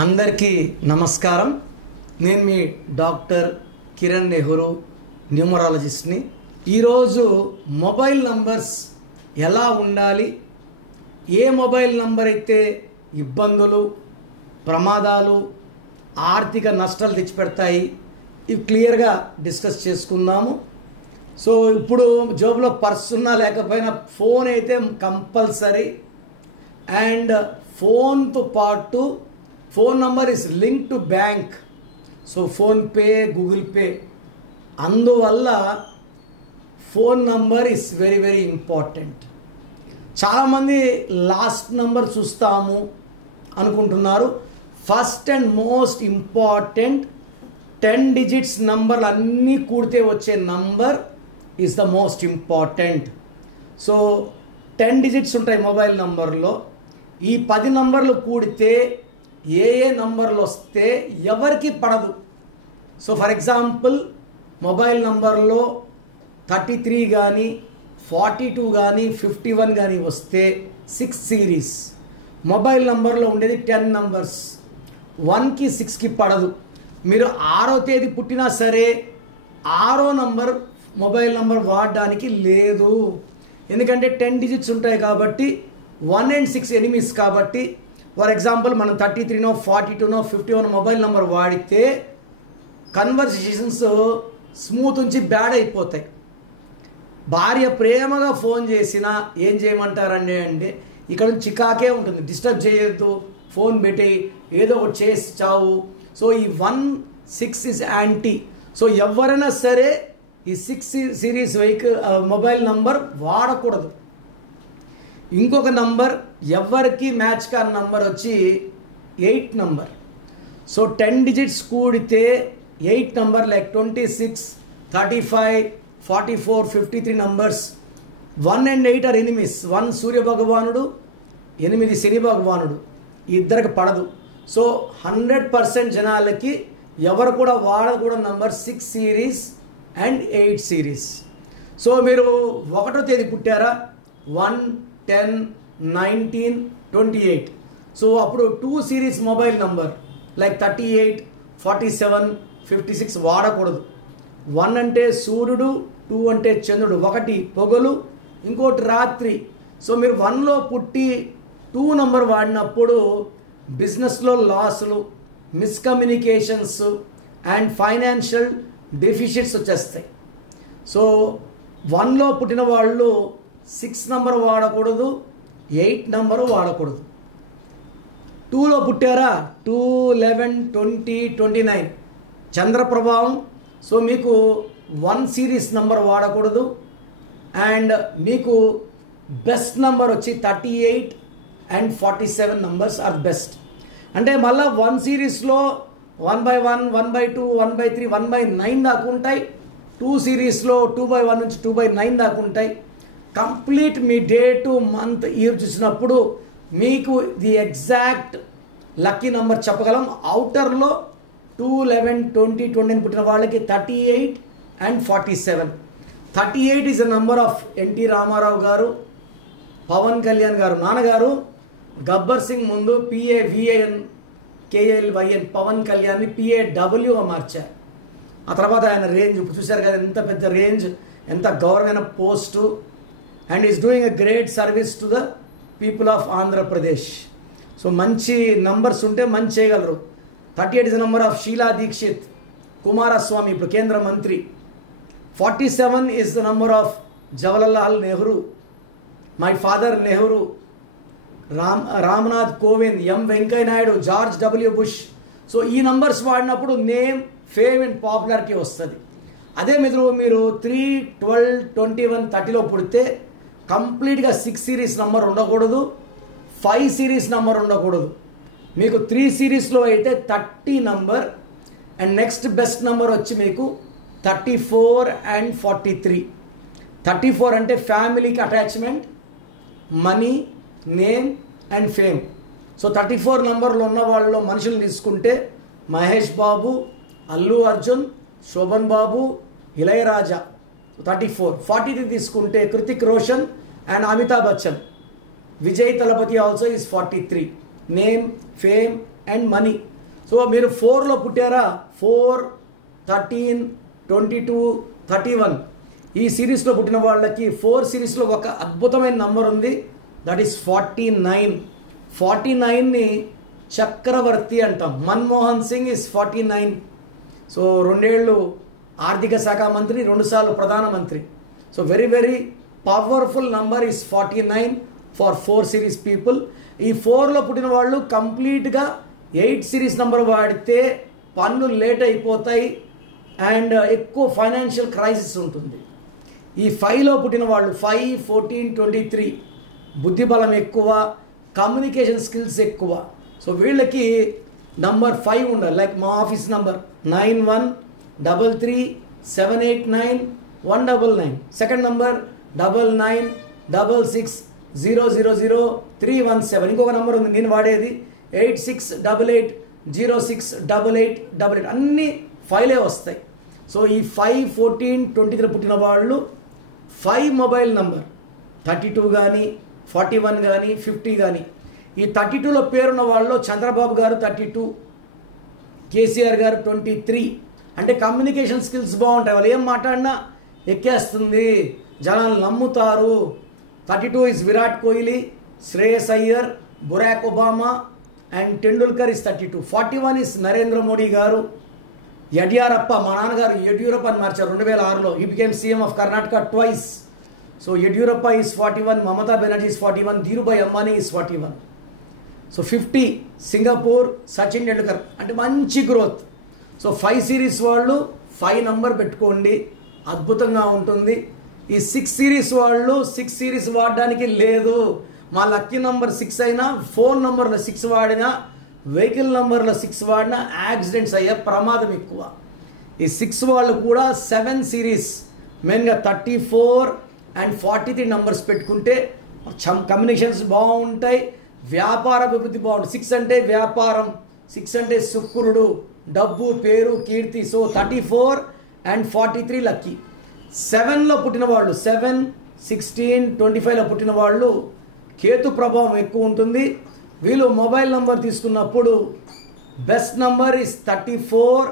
అందరికీ నమస్కారం. నేను మీ డాక్టర్ కిరణ్ నెహ్రూ, న్యూమరాలజిస్ట్ని. ఈరోజు మొబైల్ నంబర్స్ ఎలా ఉండాలి, ఏ మొబైల్ నంబర్ అయితే ఇబ్బందులు, ప్రమాదాలు, ఆర్థిక నష్టాలు తెచ్చిపెడతాయి, ఇవి క్లియర్గా డిస్కస్ చేసుకుందాము. సో ఇప్పుడు జోబులో పర్స్ ఉన్నా లేకపోయినా ఫోన్ అయితే కంపల్సరీ. అండ్ ఫోన్తో పాటు phone number is link to bank. So PhonePe, Google Pay, అందువల్ల phone number is very very important. చాలామంది లాస్ట్ నంబర్ చూస్తాము అనుకుంటున్నారు. First and most important 10 digits నంబర్లు అన్నీ కూడితే వచ్చే number is the most important. So 10 digits ఉంటాయి మొబైల్ నంబర్లో. ఈ 10 నంబర్లు కూడితే ఏ నంబర్లు వస్తే ఎవరికి పడదు. సో ఫర్ ఎగ్జాంపుల్ మొబైల్ నంబర్లో 33 కానీ 42 కానీ 51 కానీ వస్తే 6 సిరీస్. మొబైల్ నంబర్లో ఉండేది 10 నంబర్స్. 1కి 6కి పడదు. మీరు 6వ తేదీ పుట్టినా సరే 6వ నంబర్ మొబైల్ నంబర్ వాడడానికి లేదు. ఎందుకంటే 10 డిజిట్స్ ఉంటాయి కాబట్టి 1 and 6 ఎనిమీస్ కాబట్టి. ఫర్ ఎగ్జాంపుల్ మనం 33నో 42నో 51 మొబైల్ నెంబర్ వాడితే కన్వర్సేషన్స్ స్మూత్ నుంచి బ్యాడ్ అయిపోతాయి. భార్య ప్రేమగా ఫోన్ చేసినా ఏం చేయమంటారండి అంటే ఇక్కడ నుంచి చికాకే ఉంటుంది. డిస్టర్బ్ చేయొద్దు, ఫోన్ పెట్టి ఏదో ఒకటి చేసి చావు. సో ఈ 1, 6 ఇస్ యాంటీ. సో ఎవరైనా సరే ఈ 6 సిరీస్ మొబైల్ నంబర్ వాడకూడదు. ఇంకొక నంబర్ ఎవరికి మ్యాచ్ కాని నంబర్ వచ్చి 8 నంబర్. సో 10 డిజిట్స్ కూడితే 8 number like 26, 35, 44, 53 numbers. 1 and 8 are enemies. 1 Surya భగవానుడు, 8 శని భగవానుడు. ఇద్దరికి పడదు. సో 100% జనాలకి ఎవరు కూడా వాడకూడదు number 6 series and 8 series. So మీరు 1వ తేదీ పుట్టారా, 1, 10, 19, 28. సో అప్పుడు 2 సిరీస్ మొబైల్ నంబర్ లైక్ 38, 47, 56 వాడకూడదు. 1 అంటే సూర్యుడు, 2 అంటే చంద్రుడు. 1 పొగలు, ఇంకోటి రాత్రి. సో మీరు 1లో పుట్టి 2 నంబర్ వాడినప్పుడు బిజినెస్లో లాసులు, మిస్కమ్యూనికేషన్స్ అండ్ ఫైనాన్షియల్ డెఫిషిట్స్ వచ్చేస్తాయి. సో 1లో పుట్టిన వాళ్ళు 6 నంబర్ వాడకూడదు, 8 నంబరు వాడకూడదు. 2లో పుట్టారా, 2, 11, 20, 29 చంద్ర ప్రభావం. సో మీకు 1 సిరీస్ నంబర్ వాడకూడదు. అండ్ మీకు బెస్ట్ నంబర్ వచ్చి 38 and 47 నంబర్స్ ఆర్ బెస్ట్. అంటే మళ్ళీ 1 సిరీస్లో 1/1, 1/2, 1/3, 1/9 దాకా ఉంటాయి. 2 సిరీస్లో 2/1 నుంచి 2/9 దాకా ఉంటాయి. Complete me day to month year చూసినప్పుడు మీకు ది ఎగ్జాక్ట్ లక్కీ నెంబర్ చెప్పగలం. అవుటర్లో 2, 11, 20, 29 పుట్టిన వాళ్ళకి 38 and 47. 38 is the number of NT Rama Rao గారు, పవన్ కళ్యాణ్ గారు నాన్నగారు. గబ్బర్ సింగ్ ముందు PAVAN KLYN పవన్ కళ్యాణ్ని PAWగా మార్చారు. ఆ తర్వాత ఆయన రేంజ్ చూశారు కదా, ఎంత పెద్ద రేంజ్, ఎంత గౌరవమైన post. And is doing a great service to the people of Andhra Pradesh. So మంచి నంబర్స్ ఉంటే మంచి చేయగలరు. 38 is the number of Sheila Dikshit, Kumaraswamy ఇప్పుడు కేంద్ర మంత్రి. 47 is the number of Jawaharlal Nehru, my father Nehru, Ramnath Kovind, M Venkaiah Naidu, George W Bush. So ఈ నంబర్స్ వాడినప్పుడు నేమ్, ఫేమ్ అండ్ పాపులారిటీ వస్తుంది. అదే మీరు 3, 12, 21, 30లో పుడితే కంప్లీట్గా 6 సిరీస్ నంబర్ ఉండకూడదు, 5 సిరీస్ నంబర్ ఉండకూడదు. మీకు 3 సిరీస్లో అయితే 30 number. And next best number వచ్చి మీకు 34 and 43. 34 అంటే ఫ్యామిలీకి attachment, money, name and fame. So 34 నంబర్లో ఉన్న వాళ్ళలో మనుషులు తీసుకుంటే మహేష్ బాబు, అల్లు అర్జున్, శోభన్ బాబు, ఇళయరాజా 34. 43 తీసుకుంటే Hrithik Roshan and Amitabh Bachchan. Vijay Thalapathy also is 43. Name, fame, and money. So మీరు 4లో పుట్టారా, 4, 13, 22, 31 ఈ సిరీస్లో పుట్టిన వాళ్ళకి 4 సిరీస్లో ఒక అద్భుతమైన నంబర్ ఉంది, దట్ ఈస్ 49. 49ని చక్రవర్తి అంటాం. మన్మోహన్ సింగ్ ఇస్ 49. సో 2 ఏళ్ళు ఆర్థిక శాఖ మంత్రి, 2 సార్లు ప్రధానమంత్రి. So very very powerful number is 49 for 4 series people. ఈ 4లో పుట్టిన వాళ్ళు కంప్లీట్గా 8 సిరీస్ నెంబర్ వాడితే పనులు లేట్ అయిపోతాయి అండ్ ఎక్కువ ఫైనాన్షియల్ క్రైసిస్ ఉంటుంది. ఈ 5లో పుట్టిన వాళ్ళు 5, 14, 23 బుద్ధిబలం ఎక్కువ, కమ్యూనికేషన్ స్కిల్స్ ఎక్కువ. సో వీళ్ళకి నంబర్ 5 ఉండాలి. లైక్ మా ఆఫీస్ నంబర్ 9133789199. Second number 9966000317. ఇంకొక నంబర్ ఉంది నేను వాడేది 8688068888. అన్నీ 5లే వస్తాయి. సో ఈ 5, 14, 23 పుట్టిన వాళ్ళు 5 మొబైల్ నంబర్ 32 కానీ 41 కానీ 50 కానీ. ఈ 32లో పేరున్న వాళ్ళు చంద్రబాబు గారు 32, కేసీఆర్ గారు 23. అంటే కమ్యూనికేషన్ స్కిల్స్ బాగుంటాయి, వాళ్ళు ఏం మాట్లాడినా ఎక్కేస్తుంది, జనాలు నమ్ముతారు. 32 is Virat Kohli, Shreyas Iyer, Barack Obama and Tendulkar is 32. 41 is Narendra Modi గారు. యడ్యూరప్ప, మా నాన్నగారు యడ్యూరప్ప అని మార్చారు 2006లో. He became CM of Karnataka twice. So Yediyurappa is 41, Mamata Banerjee is 41, Dhirubhai Ambani is 41. So 50 Singapore, Sachin Tendulkar. అంటే మంచి గ్రోత్. సో 5 సిరీస్ వాళ్ళు 5 నంబర్ పెట్టుకోండి, అద్భుతంగా ఉంటుంది. ఈ 6 సిరీస్ వాళ్ళు 6 సిరీస్ వాడడానికి లేదు. మా లక్కీ నంబర్ 6 అయినా, ఫోన్ నంబర్లో 6 వాడినా, వెహికల్ నంబర్లో 6 వాడినా యాక్సిడెంట్స్ అయ్యే ప్రమాదం ఎక్కువ. ఈ 6 వాళ్ళు కూడా 7 సిరీస్ మెయిన్గా 34 అండ్ 43 నంబర్స్ పెట్టుకుంటే కమ్యూనికేషన్స్ బాగుంటాయి, వ్యాపార అభివృద్ధి బాగుంటుంది. 6 అంటే వ్యాపారం, 6 అంటే శుక్రుడు, డబ్బు, పేరు, కీర్తి. So 34 and 43 lucky. 7లో పుట్టిన వాళ్ళు 7, 16, 25లో పుట్టిన వాళ్ళు కేతు ప్రభావం ఎక్కువ ఉంటుంది. వీళ్ళు మొబైల్ నంబర్ తీసుకున్నప్పుడు best number is 34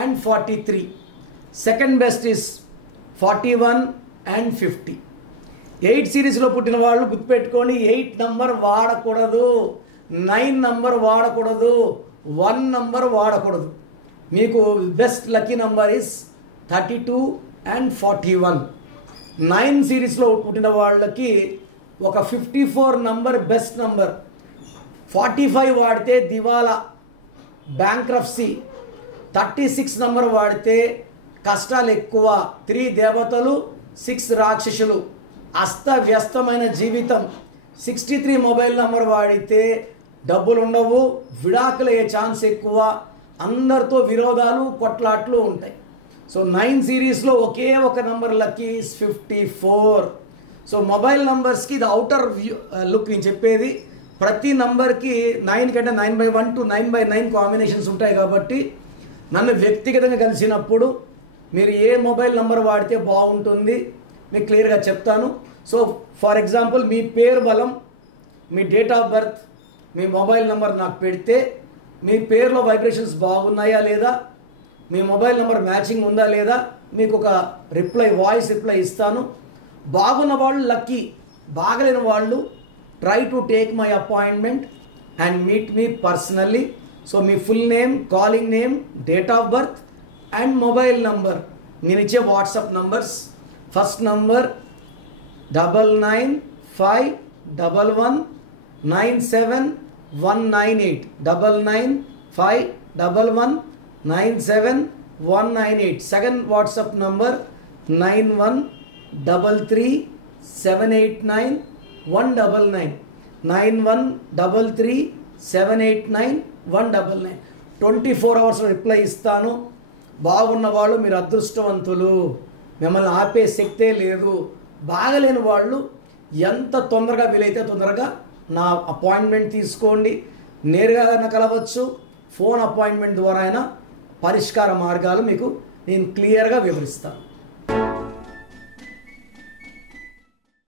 and 43. Second best is 41 and 50. 8 సిరీస్లో పుట్టిన వాళ్ళు గుర్తుపెట్టుకోండి, 8 నంబర్ వాడకూడదు, 9 నంబర్ వాడకూడదు, 1 నంబర్ వాడకూడదు. మీకు best lucky number is 32 and 41. 9 సిరీస్లో పుట్టిన వాళ్ళకి ఒక 54 నంబర్ బెస్ట్ నంబర్. 45 వాడితే దివాలా, బ్యాంక్రప్సీ. 36 నంబర్ వాడితే కష్టాలు ఎక్కువ, 3 దేవతలు 6 రాక్షసులు, అస్తవ్యస్తమైన జీవితం. 63 మొబైల్ నంబర్ వాడితే డబ్బులు ఉండవు, విడాకులయ్యే ఛాన్స్ ఎక్కువ, అందరితో విరోధాలు, కొట్లాట్లు ఉంటాయి. సో 9 సిరీస్లో ఒకే ఒక number lucky is 54. So mobile నంబర్స్కి ఇది అవుటర్ వ్యూ లుక్ నేను చెప్పేది. ప్రతి నంబర్కి 9 కంటే 9/1 to 9/9 కాంబినేషన్స్ ఉంటాయి. కాబట్టి నన్ను వ్యక్తిగతంగా కలిసినప్పుడు మీరు ఏ మొబైల్ నంబర్ వాడితే బాగుంటుంది మీకు క్లియర్గా చెప్తాను. సో ఫర్ ఎగ్జాంపుల్ మీ పేరు బలం, మీ డేట్ ఆఫ్ బర్త్, మీ మొబైల్ నెంబర్ నాకు పెడితే మీ పేరులో వైబ్రేషన్స్ బాగున్నాయా లేదా, మీ మొబైల్ నెంబర్ మ్యాచింగ్ ఉందా లేదా మీకు ఒక రిప్లై, వాయిస్ రిప్లై ఇస్తాను. బాగున్న వాళ్ళు లక్కీ, బాగలేని వాళ్ళు try to take my appointment and meet me personally. So me full name, calling name, date of birth and mobile number, నేను ఇచ్చే WhatsApp numbers. First number 9951197198, 9951197198. Second WhatsApp number 9133789199, 9133789199. 24 అవర్స్లో reply ఇస్తాను. బాగున్న వాళ్ళు మీరు అదృష్టవంతులు, మిమ్మల్ని ఆపే శక్తే లేదు. బాగలేని వాళ్ళు ఎంత తొందరగా వీలైతే తొందరగా నా అపాయింట్మెంట్ తీసుకోండి. నేరుగా కలవచ్చు, ఫోన్ అపాయింట్మెంట్ ద్వారా అయినా పరిష్కార మార్గాలు మీకు నేను క్లియర్గా వివరిస్తాను.